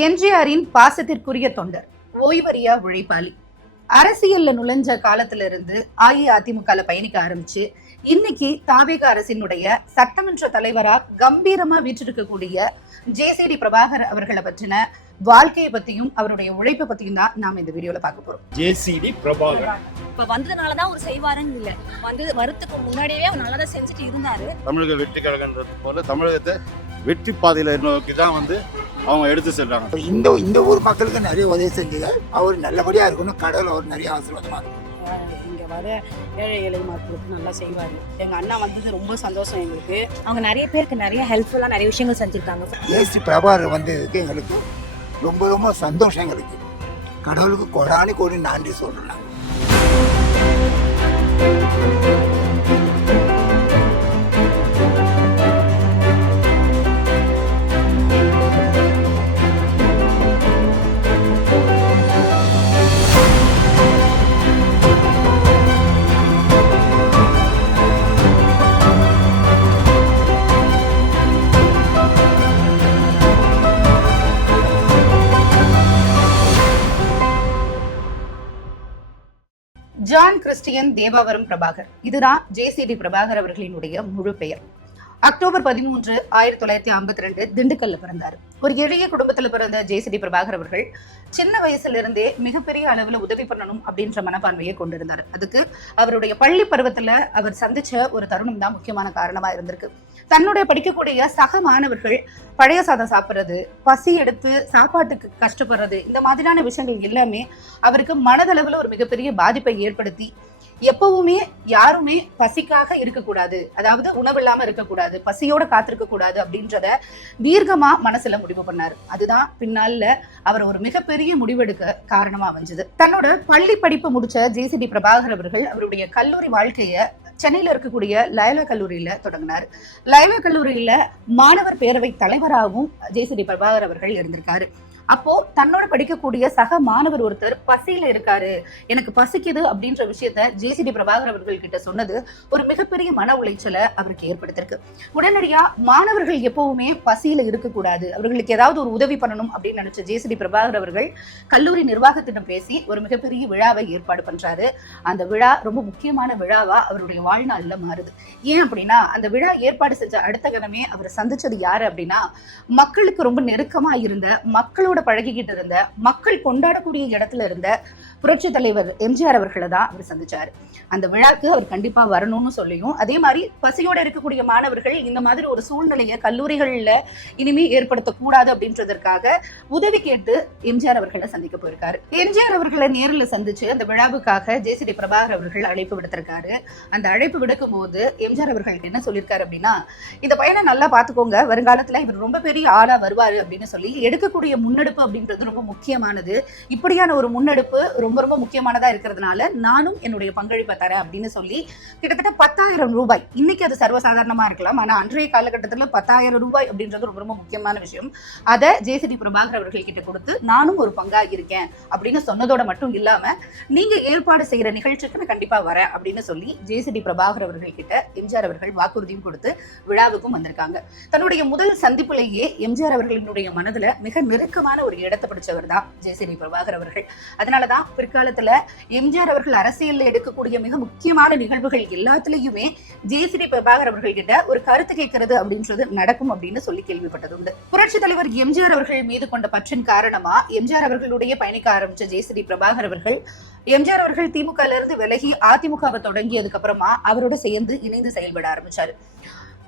எம்ஜிஆரின் பாசத்திற்குரிய தொண்டர், ஓய்வறியா உழைப்பாளி. அரசியல்ல நுழைஞ்ச காலத்துல இருந்து அஇஅதிமுக பயணிக்க ஆரம்பிச்சு இன்னைக்கு தாவேக அரசினுடைய சட்டமன்ற தலைவரா கம்பீரமா வீற்றிருக்கக்கூடிய ஜேசிடி பிரபாகர் அவர்களை பற்றின வாழ்க்கையை பத்தியும் அவருடைய உழைப்பை பத்தியும் தான் நாம இந்த வீடியோல பார்க்க போறோம். ஜேசிடி பிரபாகர் இப்ப வந்ததுனாலதான் ஒரு செய்வாருன்னு இல்ல, வந்து வரத்துக்கு முன்னாடியே அவர் நல்லா தான் செஞ்சுட்டு இருந்தாரு. தமிழக வெற்றி கழகன்றது போல தமிழகத்தை வெற்றி பாதையில நோக்கி தான் வந்து அவங்க எடுத்து செல்றாங்க. இந்த ஊர் மக்களுக்கு நிறைய உதவி செஞ்சது அவர் நல்லபடியா இருக்கணும். கடவுள் அவர் நிறைய ஆசீர்வாதமா இருக்கும். இங்க வர ஏழை எளிய மக்களுக்கு நல்லா செய்வாரு. எங்க அண்ணா வந்தது ரொம்ப சந்தோஷம் எங்களுக்கு. அவங்க நிறைய பேருக்கு நிறைய ஹெல்ப்ஃபுல்லா நிறைய விஷயங்கள் செஞ்சிருக்காங்க. ஜேசி பிரபாகர் வந்ததுக்கு எங்களுக்கு ரொம்ப ரொம்ப சந்தோஷம். எங்களுக்கு கடவுளுக்கு கொடானி கோடி நன்றி சொல்றேன். ஜான் கிறிஸ்டியன் தேவாவரம் பிரபாகர், இதுதான் ஜேசிடி பிரபாகர் அவர்களினுடைய முழு பெயர். அக்டோபர் 13, 1952 திண்டுக்கல்ல பிறந்தார். ஒரு எளிய குடும்பத்துல பிறந்த ஜேசிடி பிரபாகர் அவர்கள் சின்ன வயசுல இருந்தே மிகப்பெரிய அளவுல உதவி பண்ணணும் அப்படின்ற மனப்பான்மையை கொண்டிருந்தார். அதுக்கு அவருடைய பள்ளி பருவத்துல அவர் சந்திச்ச ஒரு தருணம் தான் முக்கியமான காரணமா இருந்திருக்கு. தன்னுடைய படிக்கக்கூடிய சக மாணவர்கள் பழைய சாதம் சாப்பிட்றது, பசி எடுத்து சாப்பாட்டுக்கு கஷ்டப்படுறது, இந்த மாதிரியான விஷயங்கள் எல்லாமே அவருக்கு மனதளவுல ஒரு மிகப்பெரிய பாதிப்பை ஏற்படுத்தி எப்பவுமே யாருமே பசிக்காக இருக்கக்கூடாது, அதாவது உணவு இல்லாம இருக்கக்கூடாது, பசியோட காத்திருக்க கூடாது அப்படின்றத தீர்க்கமா மனசுல முடிவு பண்ணாரு. அதுதான் பின்னால அவர் ஒரு மிகப்பெரிய முடிவெடுக்க காரணமா அமைஞ்சது. தன்னோட பள்ளி படிப்பு முடிச்ச ஜேசிடி பிரபாகர் அவர்கள் அவருடைய கல்லூரி வாழ்க்கைய சென்னையில இருக்கக்கூடிய லயோலா கல்லூரியில தொடங்கினார். லயோலா கல்லூரியில மாணவர் பேரவை தலைவராகவும் ஜேசிடி பிரபாகர் அவர்கள் இருந்திருக்காரு. அப்போ தன்னோட படிக்கக்கூடிய சக மாணவர் ஒருத்தர் பசியில இருக்காரு, எனக்கு பசிக்குது அப்படின்ற விஷயத்த ஜேசிடி பிரபாகர் அவர்கள் கிட்ட சொன்னது ஒரு மிகப்பெரிய மன உளைச்சலை அவருக்கு ஏற்படுத்திருக்கு. உடனடியா மாணவர்கள் எப்பவுமே பசியில இருக்கக்கூடாது, அவர்களுக்கு ஏதாவது ஒரு உதவி பண்ணணும் அப்படின்னு நினைச்ச ஜேசிடி பிரபாகர் அவர்கள் கல்லூரி நிர்வாகத்திடம் பேசி ஒரு மிகப்பெரிய விழாவை ஏற்பாடு பண்றாரு. அந்த விழா ரொம்ப முக்கியமான விழாவா அவருடைய வாழ்நாள்ல மாறுது. ஏன் அப்படின்னா அந்த விழா ஏற்பாடு செஞ்ச அடுத்த கணமே அவர் சந்திச்சது யாரு அப்படின்னா, மக்களுக்கு ரொம்ப நெருக்கமா இருந்த, மக்களோட பழகிக்கிட்டு இருந்த, மக்கள் கொண்டாடக்கூடிய இடத்துல இருந்த புரட்சி தலைவர் எம்ஜிஆர் அவர்களை தான் அவர் சந்திச்சாரு. அந்த விழாக்கு அவர் கண்டிப்பா வரணும்னு சொல்லியும், அதே மாதிரி பசியோட இருக்கக்கூடிய மாணவர்கள் இந்த மாதிரி ஒரு சூழ்நிலையை கல்லூரிகள்ல இனிமே ஏற்படுத்தக்கூடாது அப்படின்றதற்காக உதவி கேட்டு எம்ஜிஆர் அவர்களை சந்திக்க போயிருக்காரு. எம்ஜிஆர் அவர்களை நேரில் சந்திச்சு அந்த விழாவுக்காக ஜேசிடி பிரபாகர் அவர்கள் அழைப்பு விடுத்திருக்காரு. அந்த அழைப்பு விடுக்கும் போது எம்ஜிஆர் அவர்கள் என்ன சொல்லியிருக்காரு அப்படின்னா, இந்த பையனை நல்லா பாத்துக்கோங்க, வருங்காலத்துல இவர் ரொம்ப பெரிய ஆளா வருவாரு அப்படின்னு சொல்லி எடுக்கக்கூடிய முன்னெடுப்பு அப்படின்றது ரொம்ப முக்கியமானது. இப்படியான ஒரு முன்னெடுப்பு ரொம்ப ரொம்ப முக்கியமானதா இருக்கிறதுனால நானும் என்னுடைய பங்களிப்பை தரேன் அப்படின்னு சொல்லி கிட்டத்தட்ட 10,000 ரூபாய், இன்னைக்கு அது சர்வசாதாரணமா இருக்கலாம், ஆனா அன்றைய காலகட்டத்தில் 10,000 ரூபாய் அப்படின்றது ரொம்ப ரொம்ப முக்கியமான விஷயம். அதை ஜேசிடி பிரபாகர் அவர்கள் கிட்ட கொடுத்து நானும் ஒரு பங்கா இருக்கேன் அப்படின்னு சொன்னதோட மட்டும் இல்லாம, நீங்க ஏற்பாடு செய்யற நிகழ்ச்சிக்கு நான் கண்டிப்பா வரேன் அப்படின்னு சொல்லி ஜேசிடி பிரபாகர் அவர்கள் கிட்ட எம்ஜிஆர் அவர்கள் வாக்குறுதியும் கொடுத்து விழாவுக்கும் வந்திருக்காங்க. தன்னுடைய முதல் சந்திப்புலேயே எம்ஜிஆர் அவர்களினுடைய மனதுல மிக நெருக்கமான ஒரு இடத்தை பிடிச்சவர் தான் ஜேசிடி பிரபாகர் அவர்கள். அதனாலதான் பிற்காலத்துல எம்ஜிஆர் அவர்கள் அரசியல் எடுக்கக்கூடிய மிக முக்கியமான நிகழ்வுகள் எல்லாத்திலையுமே ஜேசிடி பிரபாகர் அவர்கள் கிட்ட ஒரு கருத்து கேட்கறது அப்படின்றது நடக்கும் அப்படின்னு சொல்லி கேள்விப்பட்டது உண்டு. புரட்சி தலைவர் எம்ஜிஆர் அவர்கள் மீது கொண்ட பற்றின் காரணமா எம்ஜிஆர் அவர்களுடைய பயணிக்க ஆரம்பிச்ச ஜேசிடி பிரபாகர் அவர்கள் எம்ஜிஆர் அவர்கள் திமுக இருந்து விலகி அதிமுகவை தொடங்கியதுக்கு அப்புறமா அவரோட சேர்ந்து இணைந்து செயல்பட ஆரம்பிச்சாரு.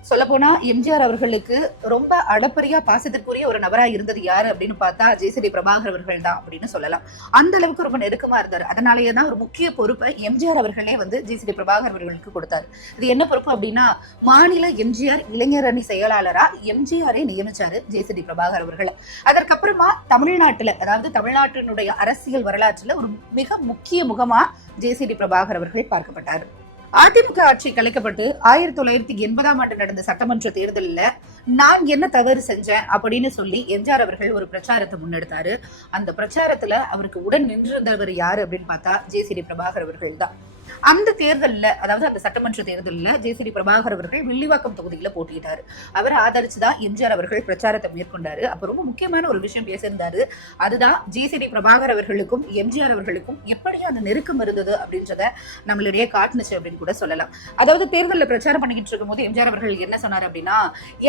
சொல்ல போனா எம்ஜிஆர் அவர்களுக்கு ரொம்ப அளப்பரியா பாசத்திற்குரிய ஒரு நபரா இருந்தது யாரு அப்படின்னு பார்த்தா ஜேசிடி பிரபாகர் அவர்கள் தான் அப்படின்னு சொல்லலாம். அந்த அளவுக்கு ரொம்ப நெருக்கமா இருந்தாரு. அதனாலேயேதான் ஒரு முக்கிய பொறுப்பை எம்ஜிஆர் அவர்களே வந்து ஜேசிடி பிரபாகர் அவர்களுக்கு கொடுத்தாரு. இது என்ன பொறுப்பு அப்படின்னா, மாநில எம்ஜிஆர் இளைஞர் அணி செயலாளரா எம்ஜிஆரை நியமிச்சாரு ஜேசிடி பிரபாகர் அவர்கள். அதற்கப்புறமா தமிழ்நாட்டுல, அதாவது தமிழ்நாட்டினுடைய அரசியல் வரலாற்றுல ஒரு மிக முக்கிய முகமா ஜேசிடி பிரபாகர் அவர்கள் பார்க்கப்பட்டார். அதிமுக ஆட்சி கலைக்கப்பட்டு 1980ஆம் ஆண்டு நடந்த சட்டமன்ற தேர்தலில் நான் என்ன தவறு செஞ்சேன் அப்படின்னு சொல்லி எம்ஜிஆர் அவர்கள் ஒரு பிரச்சாரத்தை முன்னெடுத்தாரு. அந்த பிரச்சாரத்துல அவருக்கு உடன் நின்றிருந்தவர் யாரு அப்படின்னு பார்த்தா ஜேசிடி பிரபாகர் அவர்கள் தான். அந்த தேர்தல்ல, அதாவது அந்த சட்டமன்ற தேர்தல்ல ஜேசிடி பிரபாகர் அவர்கள் வில்லிவாக்கம் தொகுதியில போட்டியிட்டாரு. அவரை ஆதரிச்சுதான் எம்ஜிஆர் அவர்கள் பிரச்சாரத்தை மேற்கொண்டாரு. அப்ப ரொம்ப முக்கியமான ஒரு விஷயம் பேசியிருந்தாரு. அதுதான் ஜேசிடி பிரபாகர் அவர்களுக்கும் எம்ஜிஆர் அவர்களுக்கும் எப்படியான நெருக்கம் இருந்தது அப்படின்றத நம்மளிடையே காட்டுனுச்சு அப்படின்னு கூட சொல்லலாம். அதாவது தேர்தலில் பிரச்சாரம் பண்ணிக்கிட்டு இருக்கும் போது எம்ஜிஆர் அவர்கள் என்ன சொன்னார் அப்படின்னா,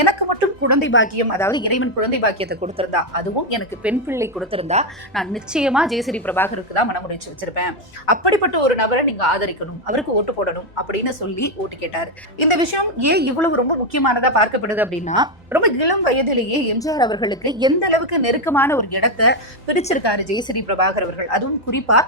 எனக்கு மட்டும் குழந்தை பாக்கியம், அதாவது இறைவன் குழந்தை பாக்கியத்தை கொடுத்திருந்தா, அதுவும் எனக்கு பெண் பிள்ளை கொடுத்திருந்தா, நான் நிச்சயமா ஜேசிடி பிரபாகருக்கு தான் மனமுடிச்சு வச்சிருப்பேன். அப்படிப்பட்ட ஒரு நபரை நீங்க ஆதரிக்கணும், அவருக்கு ஓட்டு போடணும் அப்படின்னு சொல்லி ஓட்டு கேட்டாரு. இந்த விஷயம் ஏன் இவ்வளவு ரொம்ப முக்கியமானதா பார்க்கப்படுது அப்படின்னா, ரொம்ப இளம் வயதிலேயே எம்ஜிஆர் அவர்களுக்கு எந்த அளவுக்கு நெருக்கமான ஒரு இடத்தை பிரிச்சிருக்காரு ஜேசிடி பிரபாகர் அவர்கள். அதுவும் குறிப்பா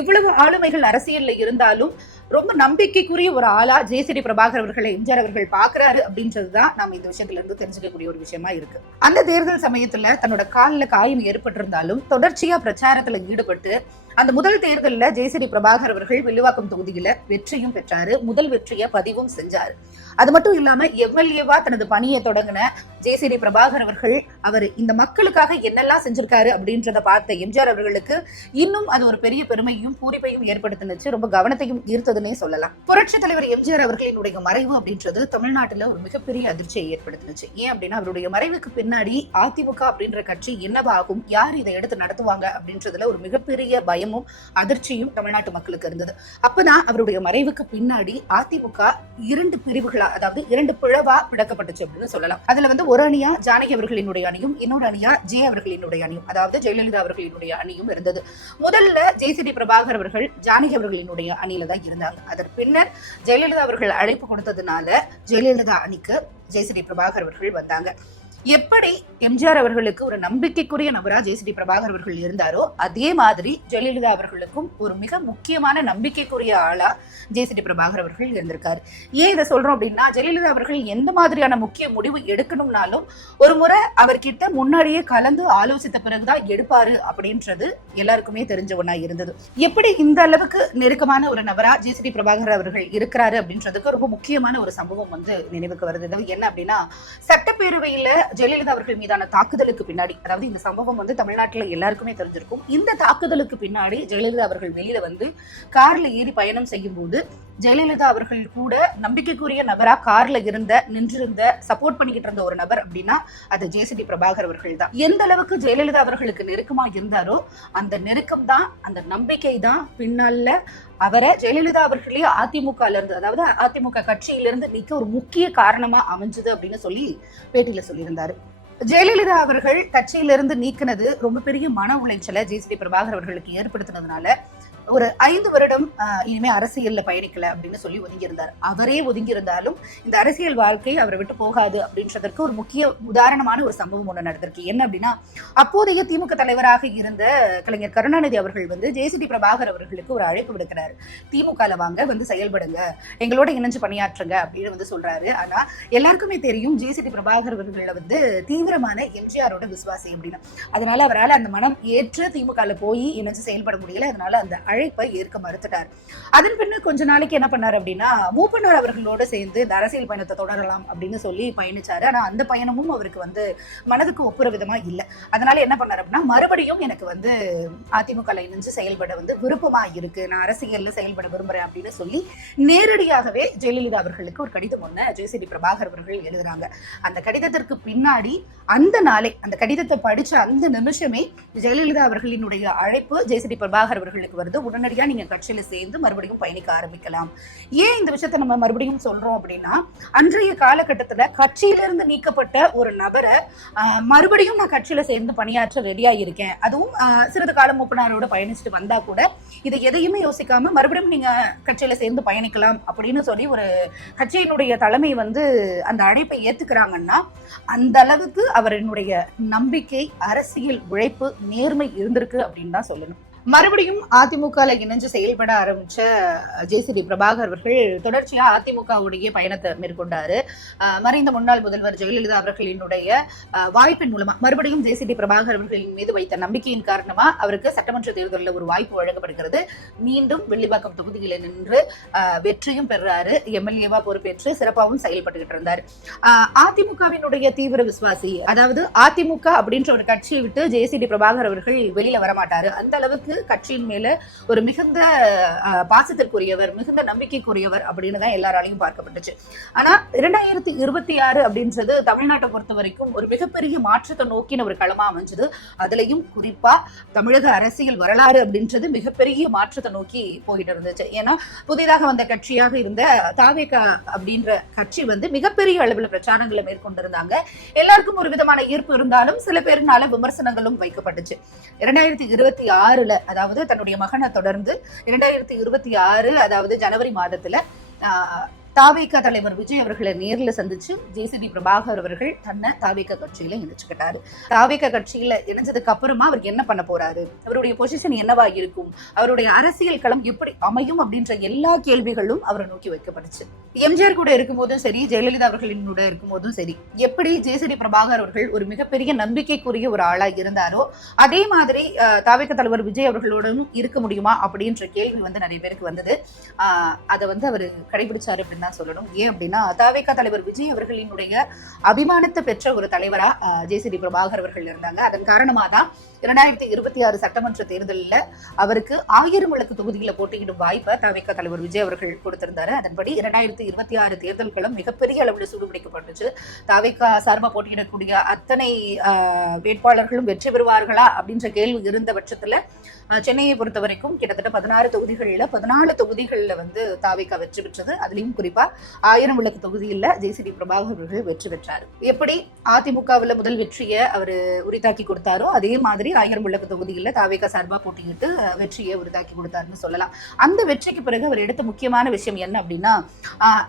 இவ்வளவு ஆளுமைகள் அரசியல்ல இருந்தாலும் ரொம்ப நம்பிக்கைக்குரிய ஒரு ஆளா ஜேசிடி பிரபாகர் அவர்களை எம்ஜிஆர் அவர்கள் பாக்குறாரு அப்படின்றதுதான் நாம இந்த விஷயத்துல இருந்து தெரிஞ்சுக்கக்கூடிய ஒரு விஷயமா இருக்கு. அந்த தேர்தல் சமயத்துல தன்னோட காலில் காயம் ஏற்பட்டிருந்தாலும் தொடர்ச்சியா பிரச்சாரத்துல ஈடுபட்டு அந்த முதல் தேர்தலில் ஜேசிடி பிரபாகர் அவர்கள் வில்லிவாக்கம் தொகுதியில வெற்றியும் பெற்றாரு. முதல் வெற்றியை பதிவும் செஞ்சாரு. அது மட்டும் இல்லாம எம்எல்ஏவா தனது பணியை தொடங்கின ஜேசிடி பிரபாகர் அவர்கள் அவர் இந்த மக்களுக்காக என்னெல்லாம் செஞ்சிருக்காரு அப்படின்றத பார்த்த எம்ஜிஆர் அவர்களுக்கு இன்னும் அது ஒரு பெரிய பெருமையும் பூரிப்பையும் ஏற்படுத்தினுச்சு. ரொம்ப கவனத்தையும் ஈர்த்ததுன்னே சொல்லலாம். புரட்சி தலைவர் எம்ஜிஆர் அவர்களினுடைய மறைவு அப்படின்றது தமிழ்நாட்டுல ஒரு மிகப்பெரிய அதிர்ச்சியை ஏற்படுத்தினுச்சு. ஏன் அப்படின்னா, அவருடைய மறைவுக்கு பின்னாடி அதிமுக அப்படின்ற கட்சி என்னவாகும், யார் இதை எடுத்து நடத்துவாங்க அப்படின்றதுல ஒரு மிகப்பெரிய பயமும் அதிர்ச்சியும் தமிழ்நாட்டு மக்களுக்கு இருந்தது. அப்பதான் அவருடைய மறைவுக்கு பின்னாடி அதிமுக 2 பிரிவுகளா, அதாவது 2 பிளவா பிளக்கப்பட்டுச்சு அப்படின்னு சொல்லலாம். அதுல வந்து ஒரு அணியா ஜானகி அவர்களினுடைய அணியும், இன்னொரு அணியா ஜே அவர்களினுடைய அணியும், அதாவது ஜெயலலிதா அவர்களினுடைய அணியும் இருந்தது. முதல்ல ஜேசிடி பிரபாகர் அவர்கள் ஜானகி அவர்களினுடைய அணியில தான் இருந்தாங்க. அதன் பின்னர் ஜெயலலிதா அவர்கள் அழைப்பு கொடுத்ததுனால ஜெயலலிதா அணிக்கு ஜேசிடி பிரபாகர் அவர்கள் வந்தாங்க. எப்படி எம்ஜிஆர் அவர்களுக்கு ஒரு நம்பிக்கைக்குரிய நபரா ஜேசிடி பிரபாகர் அவர்கள் இருந்தாரோ, அதே மாதிரி ஜெயலலிதா அவர்களுக்கும் ஒரு மிக முக்கியமான நம்பிக்கைக்குரிய ஆளா ஜேசிடி பிரபாகர் அவர்கள் இருந்திருக்காரு. ஏன் இதை சொல்றோம் அப்படின்னா, ஜெயலலிதா அவர்கள் எந்த மாதிரியான முக்கிய முடிவு எடுக்கணும்னாலும் ஒரு முறை அவர்கிட்ட முன்னாடியே கலந்து ஆலோசித்த பிறகுதான் எடுப்பாரு அப்படின்றது எல்லாருக்குமே தெரிஞ்ச ஒண்ணா இருந்தது. எப்படி இந்த அளவுக்கு நெருக்கமான ஒரு நபரா ஜேசிடி பிரபாகர் அவர்கள் இருக்கிறாரு அப்படின்றதுக்கு ரொம்ப முக்கியமான ஒரு சம்பவம் வந்து நினைவுக்கு வருது. என்ன அப்படின்னா, சட்டப்பேரவையில ஜெயலலிதா அவர்கள் மீதான தாக்குதலுக்கு பின்னாடி, அதாவது இந்த சம்பவம் வந்து தமிழ்நாட்டில் எல்லாருக்குமே தெரிஞ்சிருக்கும். இந்த தாக்குதலுக்கு பின்னாடி ஜெயலலிதா அவர்கள் வெளியில வந்து கார்ல ஏறி பயணம் செய்யும் போது ஜெயலலிதா அவர்கள் கூட நம்பிக்கைக்குரிய நபரா கார்ல நின்றிருந்த சப்போர்ட் பண்ணிக்கிட்டு இருந்த ஒரு நபர் அப்படின்னா அது ஜேசிடி பிரபாகர் அவர்கள் தான். எந்த அளவுக்கு ஜெயலலிதா அவர்களுக்கு நெருக்கமா இருந்தாரோ அந்த நெருக்கம் தான், அந்த நம்பிக்கை தான் பின்னால அவரை ஜெயலலிதா அவர்களே அதிமுக இருந்து, அதாவது அதிமுக கட்சியிலிருந்து நீக்க ஒரு முக்கிய காரணமா அமைஞ்சது அப்படின்னு சொல்லி பேட்டியில சொல்லியிருந்தாரு. ஜெயலலிதா அவர்கள் கட்சியிலிருந்து நீக்கினது ரொம்ப பெரிய மன உளைச்சலை ஜேசிடி பிரபாகர் அவர்களுக்கு ஏற்படுத்தினதுனால ஒரு 5 வருடம் இனிமே அரசியல்ல பயணிக்கல அப்படின்னு சொல்லி ஒதுங்கியிருந்தார். அவரே ஒதுங்கியிருந்தாலும் இந்த அரசியல் வாழ்க்கை அவரை விட்டு போகாது அப்படின்றதற்கு ஒரு முக்கிய உதாரணமான ஒரு சம்பவம் ஒண்ணு நடந்திருக்கு. என்ன அப்படின்னா, அப்போதைய திமுக தலைவராக இருந்த கலைஞர் கருணாநிதி அவர்கள் வந்து ஜேசிடி பிரபாகர் அவர்களுக்கு ஒரு அழைப்பு விடுக்கிறாரு. திமுகல வாங்க, வந்து செயல்படுங்க, எங்களோட இணைஞ்சு பணியாற்றுங்க அப்படின்னு வந்து சொல்றாரு. ஆனா எல்லாருக்குமே தெரியும் ஜேசிடி பிரபாகர் அவர்களை வந்து தீவிரமான எம்ஜிஆரோட விசுவாசி அப்படின்னு. அதனால அவரால் அந்த மனம் ஏற்று திமுகல போய் இணைஞ்சு செயல்பட முடியல. அதனால அந்த அழைப்பை ஏற்க மறுத்துட்டார். அதன் பின்னர் கொஞ்ச நாளைக்கு என்ன பண்ணார் அப்படின்னா, மூப்பனார் அவர்களோட சேர்ந்து இந்த அரசியல் பயணத்தை தொடரலாம் அப்படின்னு சொல்லி பயணிச்சாரு. ஆனா அந்த பயணமும் அவருக்கு வந்து மனதுக்கு ஒப்புற விதமா இல்லை. அதனால என்ன பண்ணார் அப்படின்னா, மறுபடியும் எனக்கு வந்து அதிமுக இணைஞ்சு செயல்பட வந்து விருப்பமா இருக்கு, நான் அரசியல்ல செயல்பட விரும்புறேன் அப்படின்னு சொல்லி நேரடியாகவே ஜெயலலிதா அவர்களுக்கு ஒரு கடிதம் ஒண்ணு ஜேசிடி பிரபாகர் அவர்கள் எழுதுறாங்க. அந்த கடிதத்திற்கு பின்னாடி அந்த நாளை, அந்த கடிதத்தை படிச்ச அந்த நிமிஷமே ஜெயலலிதா அவர்களினுடைய அழைப்பு ஜேசிடி பிரபாகர் அவர்களுக்கு வருது. உடனடியா நீங்க கட்சியில சேர்ந்து மறுபடியும் பயணிக்க ஆரம்பிக்கலாம். ஏன் இந்த விஷயத்தை நம்ம மறுபடியும் சொல்றோம் அப்படின்னா, அன்றைய காலகட்டத்துல கட்சியிலிருந்து நீக்கப்பட்ட ஒரு நபரை மறுபடியும் நான் கட்சியில சேர்ந்து பணியாற்ற ரெடியா இருக்கேன், அதுவும் சிறிது காலம் மூப்பனாரோட பயணிச்சுட்டு வந்தா கூட இதை எதையுமே யோசிக்காம மறுபடியும் நீங்க கட்சியில சேர்ந்து பயணிக்கலாம் அப்படின்னு சொல்லி ஒரு கட்சியினுடைய தலைமை வந்து அந்த அழைப்பை ஏத்துக்கிறாங்கன்னா அந்த அளவுக்கு அவரினுடைய நம்பிக்கை, அரசியல் உழைப்பு, நேர்மை இருந்திருக்கு அப்படின்னு தான் சொல்லணும். மறுபடியும் அதிமுக இணைஞ்சு செயல்பட ஆரம்பிச்ச ஜேசிடி பிரபாகர் அவர்கள் தொடர்ச்சியா அதிமுகவுடைய பயணத்தை மேற்கொண்டாரு. மறைந்த முன்னாள் முதல்வர் ஜெயலலிதா அவர்களினுடைய வாய்ப்பின் மூலமா மறுபடியும் ஜேசிடி பிரபாகர் அவர்களின் மீது வைத்த நம்பிக்கையின் காரணமா அவருக்கு சட்டமன்ற தேர்தலில் ஒரு வாய்ப்பு வழங்கப்படுகிறது. மீண்டும் வில்லிவாக்கம் தொகுதியில் நின்று வெற்றியும் பெறாரு. எம்எல்ஏவா பொறுப்பேற்று சிறப்பாகவும் செயல்பட்டுக்கிட்டு இருந்தார். அதிமுகவினுடைய தீவிர விசுவாசி, அதாவது அதிமுக அப்படின்ற ஒரு கட்சியை விட்டு ஜேசிடி பிரபாகர் அவர்கள் வெளியில வரமாட்டாரு. அந்த அளவுக்கு கட்சியின் மேல ஒரு மிகுந்த பாசத்திற்குரியவர், மிகுந்த நம்பிக்கைக்குரியவர் அப்படின்னு தான் எல்லாராலையும் பார்க்கப்பட்டுச்சு. ஆனா 2026 அப்படின்றது தமிழ்நாட்டை பொறுத்த வரைக்கும் ஒரு மிகப்பெரிய மாற்றத்தை நோக்கின ஒரு களமா அமைஞ்சது. அதுலயும் குறிப்பா தமிழக அரசியல் வரலாறு அப்படின்றது மிகப்பெரிய மாற்றத்தை நோக்கி போயிட்டு இருந்துச்சு. ஏன்னா புதிதாக வந்த கட்சியாக இருந்த தாவேக அப்படின்ற கட்சி வந்து மிகப்பெரிய அளவில் பிரச்சாரங்களை மேற்கொண்டிருந்தாங்க. எல்லாருக்கும் ஒரு விதமான ஈர்ப்பு இருந்தாலும் சில பேருனால விமர்சனங்களும் வைக்கப்பட்டுச்சு. 2026 அதாவது தன்னுடைய மகனை தொடர்ந்து 2026 அதாவது ஜனவரி மாதத்துல தாவேக தலைவர் விஜய் அவர்களை நேர்ல சந்திச்சு ஜேசிடி பிரபாகர் அவர்கள் தன்னை தாவேக கட்சியில இணைச்சுக்கிட்டாரு. தாவேக கட்சியில இணைஞ்சதுக்கு அப்புறமா அவருக்கு என்ன பண்ண போறாரு, அவருடைய பொசிஷன் என்னவா இருக்கும், அவருடைய அரசியல் களம் எப்படி அமையும் அப்படின்ற எல்லா கேள்விகளும் அவரை நோக்கி வைக்கப்பட்டுச்சு. எம்ஜிஆர் கூட இருக்கும்போதும் சரி, ஜெயலலிதா அவர்களின் கூட இருக்கும்போதும் சரி, எப்படி ஜேசிடி பிரபாகர் அவர்கள் ஒரு மிகப்பெரிய நம்பிக்கைக்குரிய ஒரு ஆளா இருந்தாரோ அதே மாதிரி தாவேக தலைவர் விஜய் அவர்களோடும் இருக்க முடியுமா அப்படின்ற கேள்வி வந்து நிறைய பேருக்கு வந்தது. அதை வந்து அவர் கடைபிடிச்சாரு அப்படின்னு சொல்லணும். ஏன் அப்படின்னா தாவேக தலைவர் விஜய் அவர்களினுடைய அபிமானத்தை பெற்ற ஒரு தலைவரா ஜேசிடி பிரபாகர் அவர்கள் இருந்தாங்க. அதன் காரணமா தான் 2026 சட்டமன்ற தேர்தலில் அவருக்கு 1000 விளக்கு தொகுதிகளை போட்டியிடும் வாய்ப்பை தாவேக தலைவர் விஜய் அவர்கள் கொடுத்திருந்தாரு. அதன்படி 2026 தேர்தல் களம் மிகப்பெரிய அளவில் சூடுபிடிக்கப்பட்டுச்சு. தாவேக சார்பா போட்டியிடக்கூடிய அத்தனை வேட்பாளர்களும் வெற்றி பெறுவார்களா அப்படின்ற கேள்வி இருந்த பட்சத்துல சென்னையை பொறுத்த வரைக்கும் கிட்டத்தட்ட 16 தொகுதிகளில் 14 தொகுதிகளில் வந்து தாவேக வெற்றி பெற்றது. அதுலயும் குறிப்பா 1000 விளக்கு தொகுதியில் ஜேசிடி பிரபாகர் அவர்கள் வெற்றி பெற்றார். எப்படி அதிமுகவில் முதல் வெற்றியை அவர் உரித்தாக்கி கொடுத்தாரோ அதே மாதிரி 1000 விளக்கு தொகுதியில் தாவேக சார்பா போட்டியிட்டு வெற்றியை உரித்தாக்கி கொடுத்தாருன்னு சொல்லலாம். அந்த வெற்றிக்கு பிறகு அவர் எடுத்த முக்கியமான விஷயம் என்ன அப்படின்னா,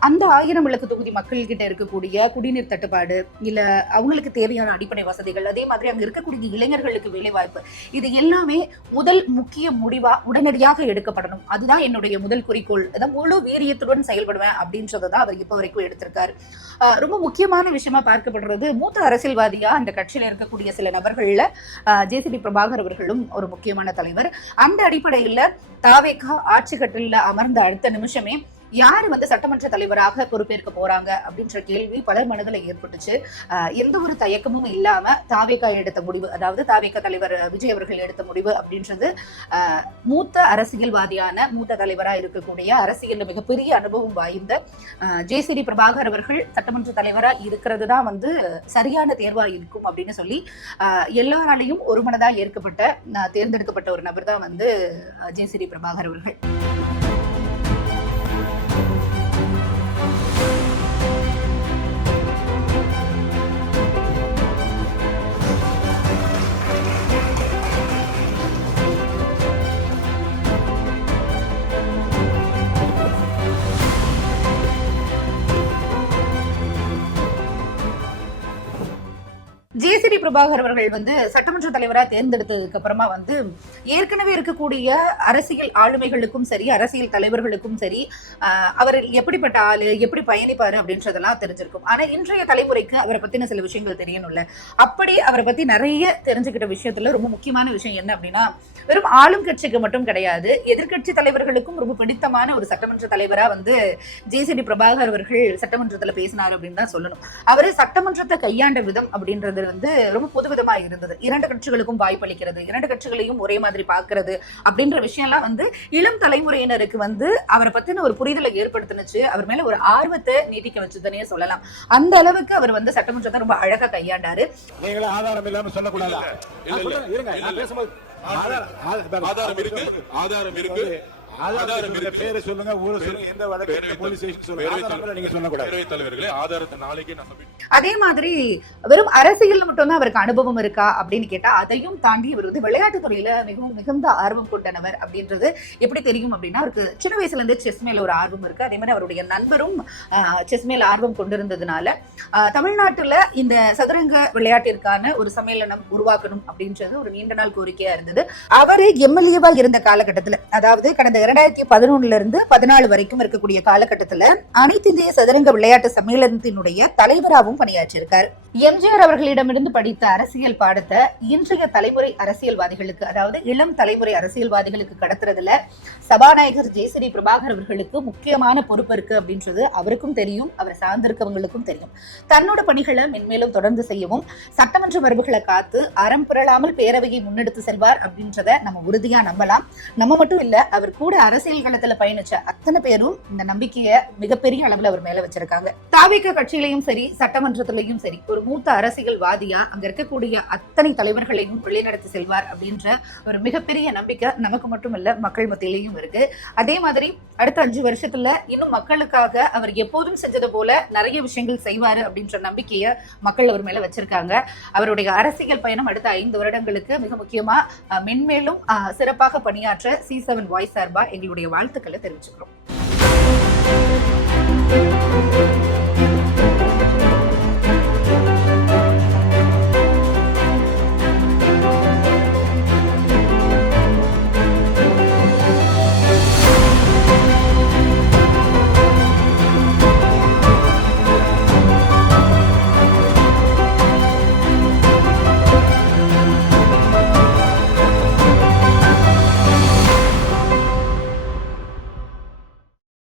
அந்த 1000 விளக்கு தொகுதி மக்கள் கிட்ட இருக்கக்கூடிய குடிநீர் தட்டுப்பாடு, இல்ல அவங்களுக்கு தேவையான அடிப்படை வசதிகள், அதே மாதிரி அங்க இருக்கக்கூடிய இளைஞர்களுக்கு வேலை வாய்ப்பு, இது எல்லாமே முதல் முக்கிய முடிவா உடனடியாக எடுக்கப்படணும். அதுதான் என்னுடைய முதல் குறிக்கோள், அதான் முழு வீரியத்துடன் செயல்படுவேன் அப்படின்றதான் அவர் இப்ப வரைக்கும் எடுத்திருக்காரு. ரொம்ப முக்கியமான விஷயமா பார்க்கப்படுறது, மூத்த அரசியல்வாதியா அந்த கட்சியில இருக்கக்கூடிய சில நபர்கள்ல ஜேசிடி பிரபாகர் அவர்களும் ஒரு முக்கியமான தலைவர். அந்த அடிப்படையில தாவேக ஆட்சி கட்டில அமர்ந்த அடுத்த நிமிஷமே யாரு வந்து சட்டமன்ற தலைவராக பொறுப்பேற்க போறாங்க அப்படின்ற கேள்வி பலர் மனதில் ஏற்பட்டுச்சு. எந்த ஒரு தயக்கமும் இல்லாம தாவேக எடுத்த முடிவு, அதாவது தாவேக தலைவர் விஜய் அவர்கள் எடுத்த முடிவு அப்படின்றது மூத்த அரசியல்வாதியான மூத்த தலைவரா இருக்கக்கூடிய அரசியல் மிகப்பெரிய அனுபவம் வாய்ந்த ஜேசிடி பிரபாகர் அவர்கள் சட்டமன்ற தலைவரா இருக்கிறது தான் வந்து சரியான தேர்வா இருக்கும் அப்படின்னு சொல்லி எல்லாராலையும் ஒரு மனதா தேர்ந்தெடுக்கப்பட்ட ஒரு நபர் தான் வந்து ஜேசிடி பிரபாகர் அவர்கள். ஜேசிடி பிரபாகர் அவர்கள் வந்து சட்டமன்ற தலைவரா தேர்ந்தெடுத்ததுக்கு அப்புறமா வந்து ஏற்கனவே இருக்கக்கூடிய அரசியல் ஆளுமைகளுக்கும் சரி, அரசியல் தலைவர்களுக்கும் சரி, அவர் எப்படிப்பட்ட ஆளு, எப்படி பயணிப்பாரு அப்படின்றதெல்லாம் தெரிஞ்சிருக்கும். ஆனா இன்றைய தலைமுறைக்கு அவரை பத்தின சில விஷயங்கள் தெரியணும்ல. அப்படி அவரை பத்தி நிறைய தெரிஞ்சுக்கிட்ட விஷயத்துல ரொம்ப முக்கியமான விஷயம் என்ன அப்படின்னா, வெறும் ஆளும் கட்சிக்கு மட்டும் கிடையாது, எதிர்கட்சி தலைவர்களுக்கும் ரொம்ப பிடித்தமான ஒரு சட்டமன்ற தலைவரா வந்து ஜேசிடி பிரபாகர் அவர்கள் சட்டமன்றத்துல பேசினார் அப்படின்னு தான் சொல்லணும். அவரு சட்டமன்றத்தை கையாண்ட விதம் அப்படின்றது வந்து ரொம்ப புதுவிதமா இருந்தது. 2 கட்சிகளுக்கும் வாய்ப்பளிக்கிறது, 2 கட்சிகளையும் ஒரே மாதிரி பாக்குறது அப்படின்ற விஷயம் எல்லாம் வந்து இளம் தலைமுறையினருக்கு வந்து அவரை பத்தின ஒரு புரிதலை ஏற்படுத்தினுச்சு. அவர் மேல ஒரு ஆர்வத்தை நீட்டிக்க வச்சுதனே சொல்லலாம். அந்த அளவுக்கு அவர் வந்து சட்டமன்றத்தை ரொம்ப அழகா கையாண்டாரு. நீங்களும் ஆதாரம் இல்லாம சொல்லக்கூடாதா? ஆதாரம் இருக்கு. பேரை சொல்லுங்க, ஊரை சொல்லுங்க, எந்த வழக்கு போலீஸ் ஸ்டேஷன் சொல்லுங்க, நீங்க சொல்லக்கூடாது. தலைவர்களே ஆதாரத்தை நாளைக்கு நான் அதே மாதிரி வெறும் அரசியல் மட்டும் தான் அவருக்கு அனுபவம் இருக்கா அப்படின்னு கேட்டா அதையும் தாண்டி இவர் வந்து விளையாட்டு துறையில மிகுந்த ஆர்வம் கொண்டவர் அப்படின்றது எப்படி தெரியும் அப்படின்னா, அவருக்கு சின்ன வயசுல இருந்து செஸ் மேல ஒரு ஆர்வம் இருக்கு. அதே மாதிரி அவருடைய நண்பரும் செஸ் மேல ஆர்வம் கொண்டிருந்ததுனால தமிழ்நாட்டுல இந்த சதுரங்க விளையாட்டிற்கான ஒரு சம்மேளனம் உருவாக்கணும் அப்படின்றது ஒரு நீண்ட நாள் கோரிக்கையா இருந்தது. அவரு எம்எல்ஏவா இருந்த காலகட்டத்துல, அதாவது கடந்த 2011 இருந்து 14 வரைக்கும் இருக்கக்கூடிய காலகட்டத்துல அனைத்து இந்திய சதுரங்க விளையாட்டு சம்மேளனத்தினுடைய தலைவராகவும் பணியாற்றியிருக்காரு. எம்ஜிஆர் அவர்களிடமிருந்து படித்த அரசியல் பாடத்தை இன்றைய தலைமுறை அரசியல்வாதிகளுக்கு, அதாவது இளம் தலைமுறை அரசியல்வாதிகளுக்கு கடத்துறதுல சபாநாயகர் ஜே.சி.டி. பிரபாகர் அவர்களுக்கு முக்கியமான பொறுப்பு இருக்கு அப்படின்றது அவருக்கும் தெரியும், அவர் சார்ந்திருக்கவங்களுக்கும் தெரியும். தன்னோட பணிகளை மென்மேலும் தொடர்ந்து செய்யவும், சட்டமன்ற மரபுகளை காத்து அறம் புரளாமல் பேரவையை முன்னெடுத்து செல்வார் அப்படின்றத நம்ம உறுதியா நம்பலாம். நம்ம மட்டும் இல்ல, அவர் கூட அரசியல் களத்துல பயணிச்ச அத்தனை பேரும் இந்த நம்பிக்கையை மிகப்பெரிய அளவுல அவர் மேல வச்சிருக்காங்க. தாவேகா கட்சியிலையும் சரி, சட்டமன்றத்திலையும் சரி, ஒரு மூத்த அரசியல்வாதியா அங்க இருக்கக்கூடிய அத்தனை தலைவர்களையும் வழிநடத்தி செல்வார் அப்படின்ற ஒரு மிகப்பெரிய நம்பிக்கை நமக்கு மட்டும் இல்ல, மக்கள் மத்தியிலையும் இருக்கு. அதே மாதிரி அடுத்த 5 வருஷத்துல இன்னும் மக்களுக்காக அவர் எப்போதும் செஞ்சது போல நிறைய விஷயங்கள் செய்வாரு அப்படின்ற நம்பிக்கையை மக்கள் அவர் மேல வச்சிருக்காங்க. அவருடைய அரசியல் பயணம் அடுத்த 5 வருடங்களுக்கு மிக முக்கியமா மென்மேலும் சிறப்பாக பணியாற்ற C7 வாய்ஸ் சார்பா எங்களுடைய வாழ்த்துக்களை தெரிவிச்சுக்கிறோம்.